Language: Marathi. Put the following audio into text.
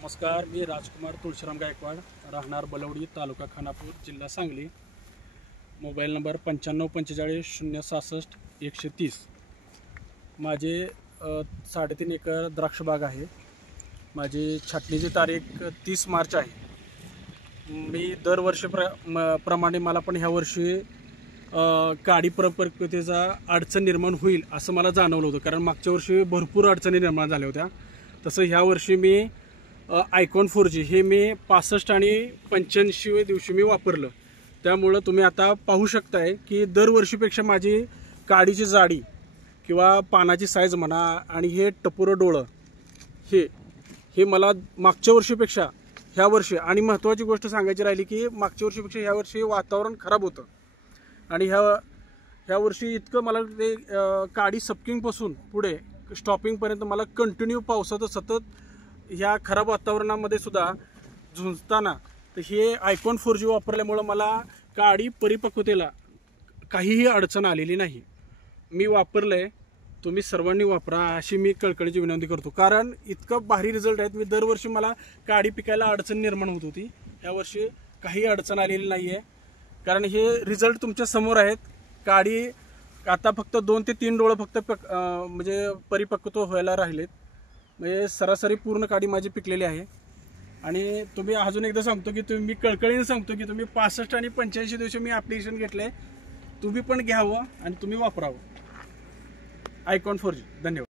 नमस्कार, मी राजकुमार तुळशीराम गायकवाड, राहणार बलवडी, तालुका खानापूर, जिल्हा सांगली. Mobile number 9545 066 130. माझे 3.5 एकर द्राक्ष बाग आहे. माझी छाटणीची तारीख 30 मार्च आहे. मी दरवर्षी प्रमाणे मला पण ह्या वर्षी काडी परिपक्वतेचा अडचण निर्माण होईल असं मला जाणवलं होतं, कारण मागच्या वर्षी भरपूर अडचणी निर्माण झाल्या होत्या. तसं ह्या वर्षी मी आयकॉन 4G हे मी 65 आणि 85व्या दिवशी मी वापरलं. त्यामुळं तुम्ही आता पाहू शकताय की दरवर्षीपेक्षा माझी काडीची जाडी किंवा पानाची साईज म्हणा आणि हे टपोरं डोळं हे मला मागच्या वर्षीपेक्षा ह्या वर्षी, आणि महत्त्वाची गोष्ट सांगायची राहिली की मागच्या वर्षीपेक्षा ह्या वर्षी वातावरण खराब होतं आणि ह्या वर्षी इतकं मला ते काडी सपकिंगपासून पुढे स्टॉपिंगपर्यंत मला कंटिन्यू पावसाचं सतत ह्या खराब वातावरणामध्ये सुद्धा झुंजताना तर हे आयकॉन 4G वापरल्यामुळं मला काडी परिपक्वतेला काहीही अडचण आलेली नाही. मी वापरलं आहे, तुम्ही सर्वांनी वापरा अशी मी कळकळीची विनंती करतो, कारण इतकं भारी रिझल्ट आहेत. मी दरवर्षी मला काडी पिकायला अडचण निर्माण होत होती, यावर्षी काही अडचण आलेली नाही आहे, कारण हे रिझल्ट तुमच्या समोर आहेत. काडी आता फक्त 2 ते 3 डोळं फक्त म्हणजे परिपक्वत्व व्हायला राहिलेत, म्हणजे सरासरी पूर्ण काडी माझी पिकलेली आहे. आणि तुम्ही अजून एकदा सांगतो की मी कळकळीने सांगतो की तुम्ही 65 आणि 85 दिवशी मी ॲप्लिकेशन घेतले, तुम्ही पण घ्यावं आणि तुम्ही वापरावं आयकॉन 4G. धन्यवाद.